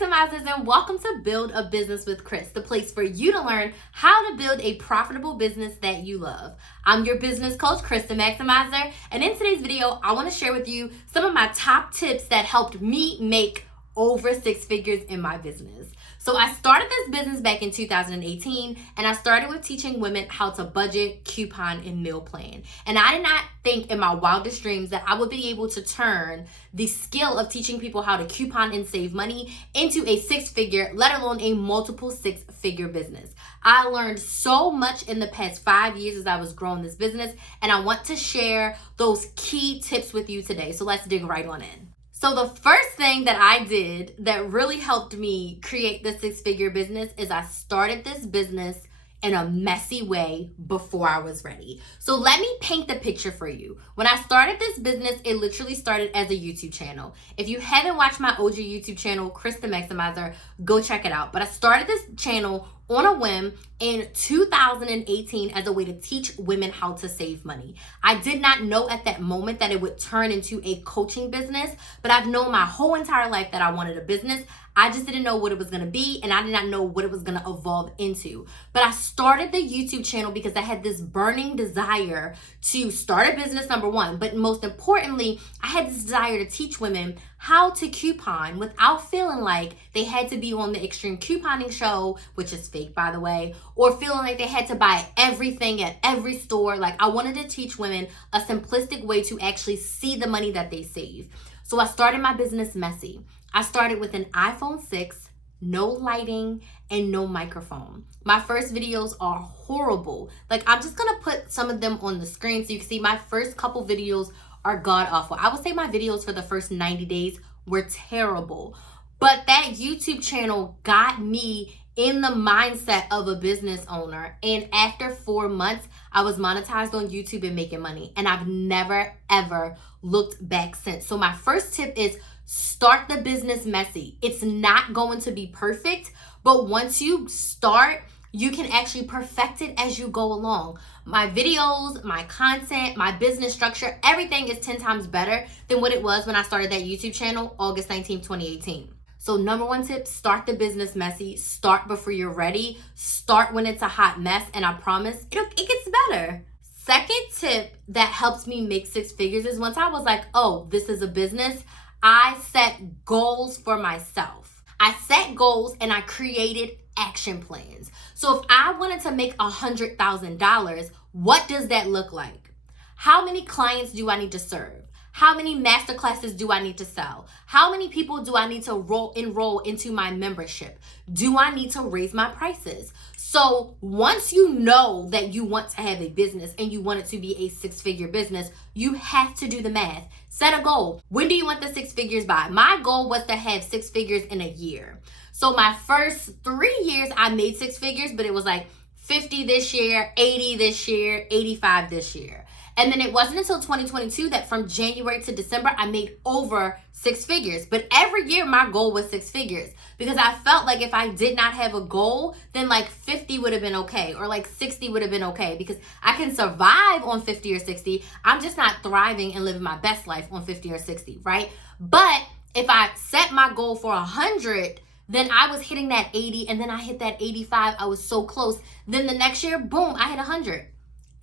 Maximizers, and welcome to Build a Business with Chris, the place for you to learn how to build a profitable business that you love. I'm your business coach, Krista Maximizer, and in today's video, I want to share with you some of my top tips that helped me make over six figures in my business. So I started this business back in 2018, and I started with teaching women how to budget, coupon, and meal plan. And I did not think in my wildest dreams that I would be able to turn the skill of teaching people how to coupon and save money into a six-figure, let alone a multiple six-figure business. I learned so much in the past 5 years as I was growing this business, and I want to share those key tips with you today. So let's dig right on in. So the first thing that I did that really helped me create the six-figure business is I started this business in a messy way before I was ready. So let me paint the picture for you. When I started this business, it literally started as a YouTube channel. If you haven't watched my OG YouTube channel, Krista Maximizer, go check it out. But I started this channel on a whim in 2018 as a way to teach women how to save money. I did not know at that moment that it would turn into a coaching business, but I've known my whole entire life that I wanted a business. I just didn't know what it was going to be, and I did not know what it was going to evolve into. But I started the YouTube channel because I had this burning desire to start a business, number one. But most importantly, I had this desire to teach women how to coupon without feeling like they had to be on the Extreme Couponing Show, which is fake, by the way, or feeling like they had to buy everything at every store. Like, I wanted to teach women a simplistic way to actually see the money that they save. So I started my business messy. I started with an iPhone 6, no lighting, and no microphone. My first videos are horrible. Like, I'm just gonna put some of them on the screen so you can see my first couple videos are god awful. I would say my videos for the first 90 days were terrible. But that YouTube channel got me in the mindset of a business owner. And after 4 months, I was monetized on YouTube and making money. And I've never, ever looked back since. So my first tip is start the business messy. It's not going to be perfect, but once you start, you can actually perfect it as you go along. My videos, my content, my business structure, everything is 10 times better than what it was when I started that YouTube channel, August 19th, 2018. So number one tip, start the business messy. Start before you're ready. Start when it's a hot mess, and I promise it gets better. Second tip that helps me make six figures is once I was like, oh, this is a business, I set goals for myself. I set goals and I created action plans. So if I wanted to make $100,000, what does that look like? How many clients do I need to serve? How many masterclasses do I need to sell? How many people do I need to enroll into my membership? Do I need to raise my prices? So once you know that you want to have a business and you want it to be a six-figure business, you have to do the math. Set a goal. When do you want the six figures by? My goal was to have six figures in a year. So my first 3 years, I made six figures, but it was like 50 this year, 80 this year, 85 this year. And then it wasn't until 2022 that from January to December, I made over six figures. But every year, my goal was six figures because I felt like if I did not have a goal, then like 50 would have been okay, or like 60 would have been okay, because I can survive on 50 or 60. I'm just not thriving and living my best life on 50 or 60, right? But if I set my goal for 100, then I was hitting that 80, and then I hit that 85. I was so close. Then the next year, boom, I hit 100.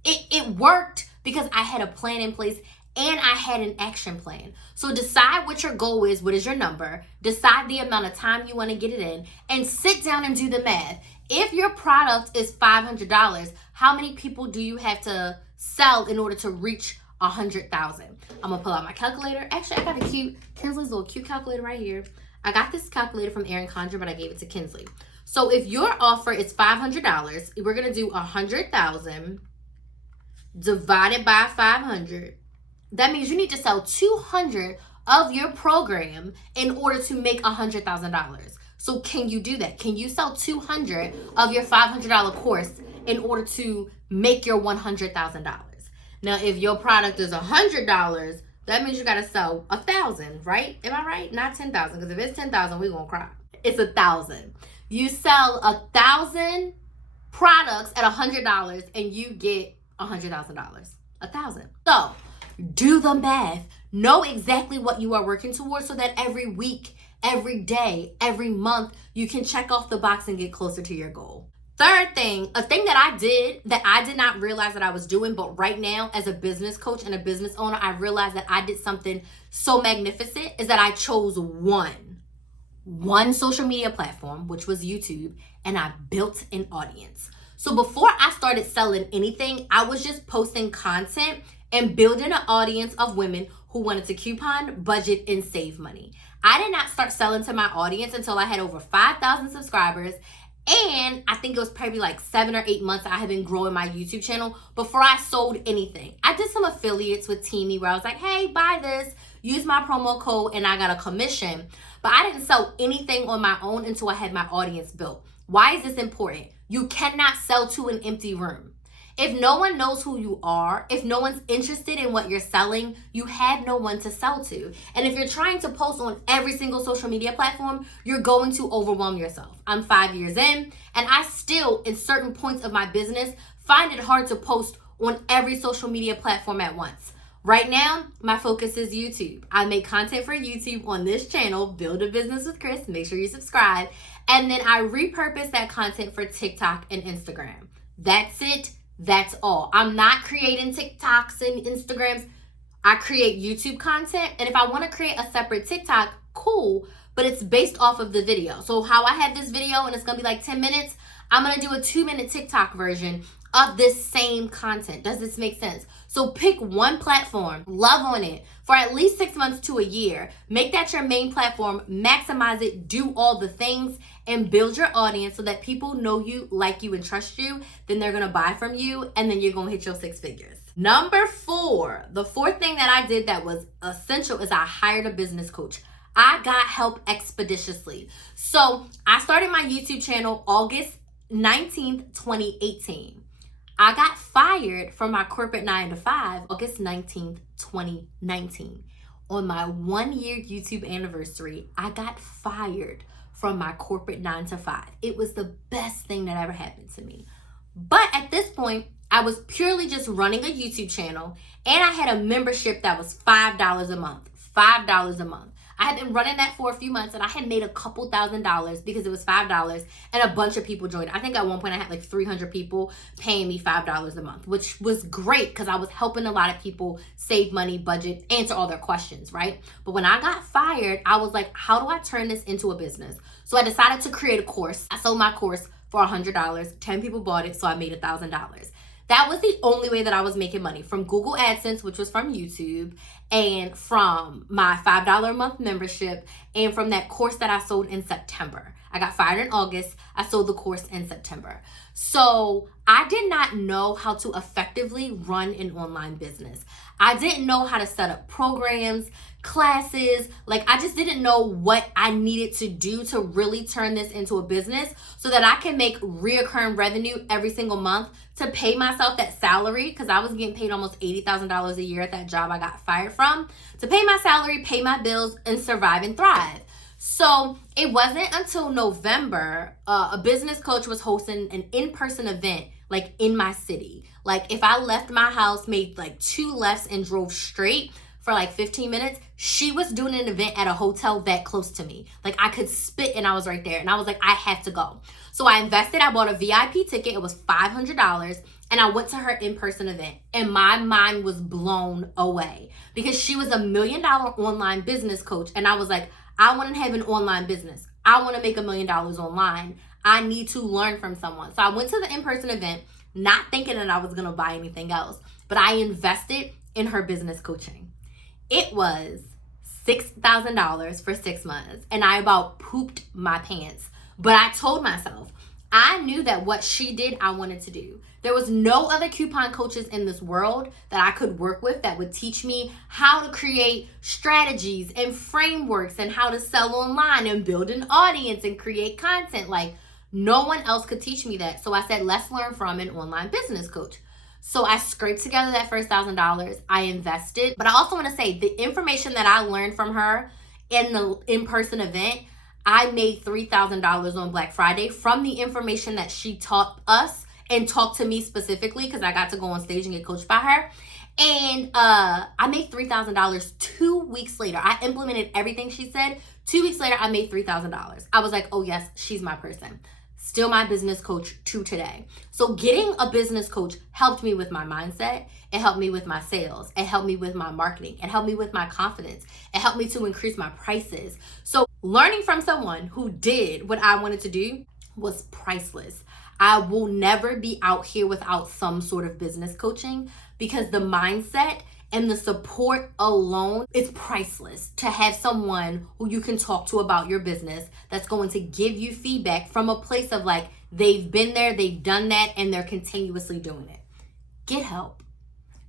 It worked because I had a plan in place and I had an action plan. So decide what your goal is, what is your number, decide the amount of time you want to get it in, and sit down and do the math. If your product is $500, how many people do you have to sell in order to reach 100,000? I'm gonna pull out my calculator. Actually, I got Kinsley's little cute calculator right here. I got this calculator from Erin Condren, but I gave it to Kinsley. So if your offer is $500, we're gonna do 100,000 divided by 500. That means you need to sell 200 of your program in order to make $100,000. So can you do that? Can you sell 200 of your $500 course in order to make your $100,000? Now, if your product is $100, that means you got to sell 1,000, right? Am I right? Not 10,000, because if it's 10,000, we're going to cry. It's 1,000. You sell 1,000 products at $100 and you get $100,000. 1,000. So do the math. Know exactly what you are working towards so that every week, every day, every month, you can check off the box and get closer to your goal. Third thing, a thing that I did not realize that I was doing, but right now as a business coach and a business owner, I realized that I did something so magnificent, is that I chose one social media platform, which was YouTube, and I built an audience. So before I started selling anything, I was just posting content and building an audience of women who wanted to coupon, budget, and save money. I did not start selling to my audience until I had over 5,000 subscribers. And I think it was probably like 7 or 8 months I had been growing my YouTube channel before I sold anything. I did some affiliates with Teamy where I was like, hey, buy this, use my promo code, and I got a commission. But I didn't sell anything on my own until I had my audience built. Why is this important? You cannot sell to an empty room. If no one knows who you are, if no one's interested in what you're selling, you have no one to sell to. And if you're trying to post on every single social media platform, you're going to overwhelm yourself. I'm 5 years in, and I still, in certain points of my business, find it hard to post on every social media platform at once. Right now, my focus is YouTube. I make content for YouTube on this channel, Build a Business with Chris. Make sure you subscribe. And then I repurpose that content for TikTok and Instagram. That's it. That's all. I'm not creating TikToks and Instagrams. I create YouTube content. And if I want to create a separate TikTok, cool, but it's based off of the video. So how I have this video and it's going to be like 10 minutes, I'm going to do a 2-minute TikTok version of this same content. Does this make sense? So pick one platform, love on it for at least 6 months to a year. Make that your main platform, maximize it, do all the things, and build your audience so that people know you, like you, and trust you. Then they're gonna buy from you, and then you're gonna hit your 6 figures. Number 4, the fourth thing that I did that was essential is I hired a business coach. I got help expeditiously. So I started my YouTube channel August 19th, 2018. I got fired from my corporate 9-to-5 August 19th, 2019. On my 1-year YouTube anniversary, I got fired from my corporate 9-to-5. It was the best thing that ever happened to me. But at this point, I was purely just running a YouTube channel, and I had a membership that was $5 a month. $5 a month. I had been running that for a few months, and I had made a couple $1,000s because it was $5, and a bunch of people joined. I think at one point I had like 300 people paying me $5 a month, which was great because I was helping a lot of people save money, budget, answer all their questions, right? But when I got fired, I was like, how do I turn this into a business? So I decided to create a course. I sold my course for $100. 10 people bought it, so I made $1,000. That was the only way that I was making money, from Google AdSense, which was from YouTube, and from my $5 a month membership, and from that course that I sold in September. I got fired in August. I sold the course in September. So I did not know how to effectively run an online business. I didn't know how to set up programs, classes. Like, I just didn't know what I needed to do to really turn this into a business so that I can make reoccurring revenue every single month to pay myself that salary, because I was getting paid almost $80,000 a year at that job I got fired from, to pay my salary, pay my bills, and survive and thrive. So it wasn't until November, a business coach was hosting an in-person event, like in my city. Like, if I left my house, made like 2 lefts, and drove straight for like 15 minutes, she was doing an event at a hotel that close to me. Like, I could spit and I was right there. And I was like, I have to go. So I invested. I bought a VIP ticket. It was $500. And I went to her in-person event. And my mind was blown away because she was a $1 million online business coach. And I was like, I want to have an online business. I want to make $1 million online. I need to learn from someone. So I went to the in-person event, not thinking that I was going to buy anything else. But I invested in her business coaching. It was $6,000 for 6 months, and I about pooped my pants. But I told myself, I knew that what she did, I wanted to do. There was no other coupon coaches in this world that I could work with that would teach me how to create strategies and frameworks and how to sell online and build an audience and create content. Like, no one else could teach me that. So I said, let's learn from an online business coach. So I scraped together that first $1,000. I invested. But I also want to say the information that I learned from her in the in-person event, I made $3,000 on Black Friday from the information that she taught us and talked to me specifically, because I got to go on stage and get coached by her. And I made $3,000 2 weeks later. I implemented everything she said. 2 weeks later, I made $3,000. I was like, oh yes, she's my person. Still my business coach to today. So getting a business coach helped me with my mindset. It helped me with my sales. It helped me with my marketing. It helped me with my confidence. It helped me to increase my prices. So learning from someone who did what I wanted to do was priceless. I will never be out here without some sort of business coaching, because the mindset and the support alone is priceless. To have someone who you can talk to about your business that's going to give you feedback from a place of like, they've been there, they've done that, and they're continuously doing it. Get help.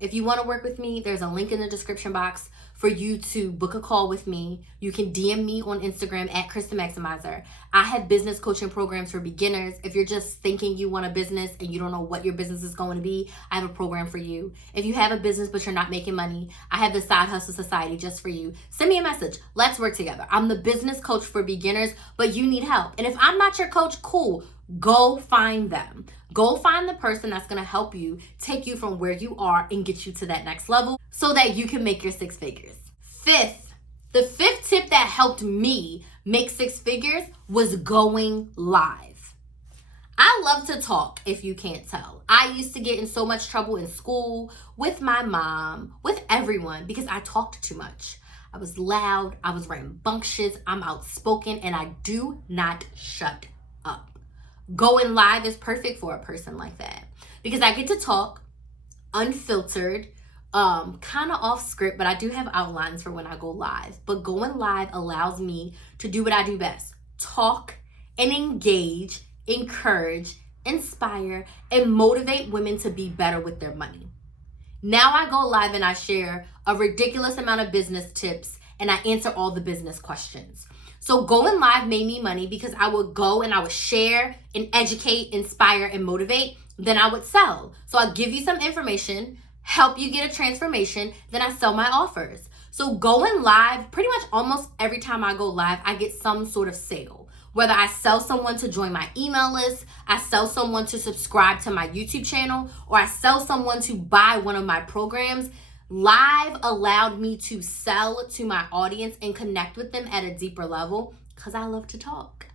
If you want to work with me, there's a link in the description box for you to book a call with me. You can DM me on Instagram at Chris the Maximizer. I have business coaching programs for beginners. If you're just thinking you want a business and you don't know what your business is going to be, I have a program for you. If you have a business but you're not making money, I have the Side Hustle Society just for you. Send me a message. Let's work together. I'm the business coach for beginners, but you need help. And if I'm not your coach, cool. Go find them. Go find the person that's going to help you take you from where you are and get you to that next level so that you can make your 6 figures. The fifth tip that helped me make 6 figures was going live. I love to talk, if you can't tell. I used to get in so much trouble in school, with my mom, with everyone, because I talked too much. I was loud, I was rambunctious, I'm outspoken, and I do not shut up. Going live is perfect for a person like that because I get to talk unfiltered, kind of off script, but I do have outlines for when I go live. But going live allows me to do what I do best: talk and engage, encourage, inspire, and motivate women to be better with their money. Now I go live and I share a ridiculous amount of business tips and I answer all the business questions. So going live made me money because I would go and I would share and educate, inspire, and motivate. Then I would sell. So I give you some information, help you get a transformation, then I sell my offers. So going live, pretty much almost every time I go live, I get some sort of sale. Whether I sell someone to join my email list, I sell someone to subscribe to my YouTube channel, or I sell someone to buy one of my programs, live allowed me to sell to my audience and connect with them at a deeper level because I love to talk.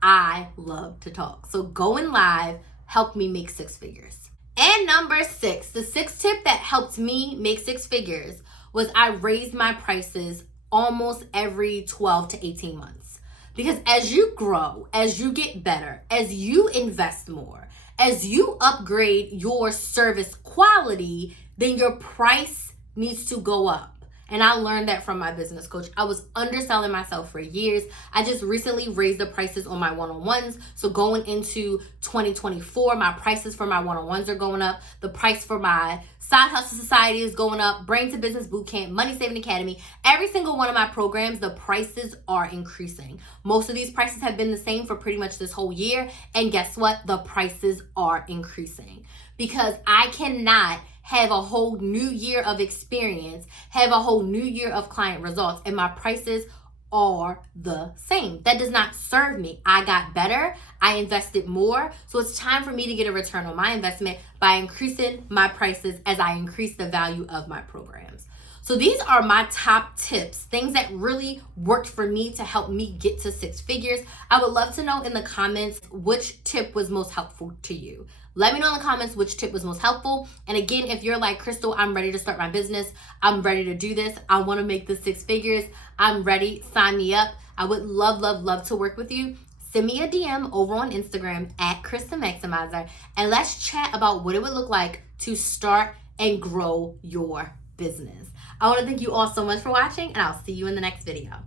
I love to talk. So going live helped me make 6 figures. And number 6, the 6th tip that helped me make 6 figures was I raised my prices almost every 12 to 18 months. Because as you grow, as you get better, as you invest more, as you upgrade your service quality, then your price needs to go up. And I learned that from my business coach. I was underselling myself for years. I just recently raised the prices on my one-on-ones. So going into 2024, my prices for my one-on-ones are going up. The price for my Side Hustle Society is going up. Brain to Business Bootcamp, Money Saving Academy, every single one of my programs, the prices are increasing. Most of these prices have been the same for pretty much this whole year. And guess what? The prices are increasing because I cannot have a whole new year of experience, have a whole new year of client results, and my prices are the same. That does not serve me. I got better, I invested more, so it's time for me to get a return on my investment by increasing my prices as I increase the value of my programs. So these are my top tips, things that really worked for me to help me get to 6 figures. I would love to know in the comments which tip was most helpful to you. Let me know in the comments which tip was most helpful. And again, if you're like, Crystal, I'm ready to start my business, I'm ready to do this, I want to make the 6 figures, I'm ready, sign me up. I would love to work with you. Send me a DM over on Instagram at Chris the Maximizer, and let's chat about what it would look like to start and grow your business. I want to thank you all so much for watching, and I'll see you in the next video.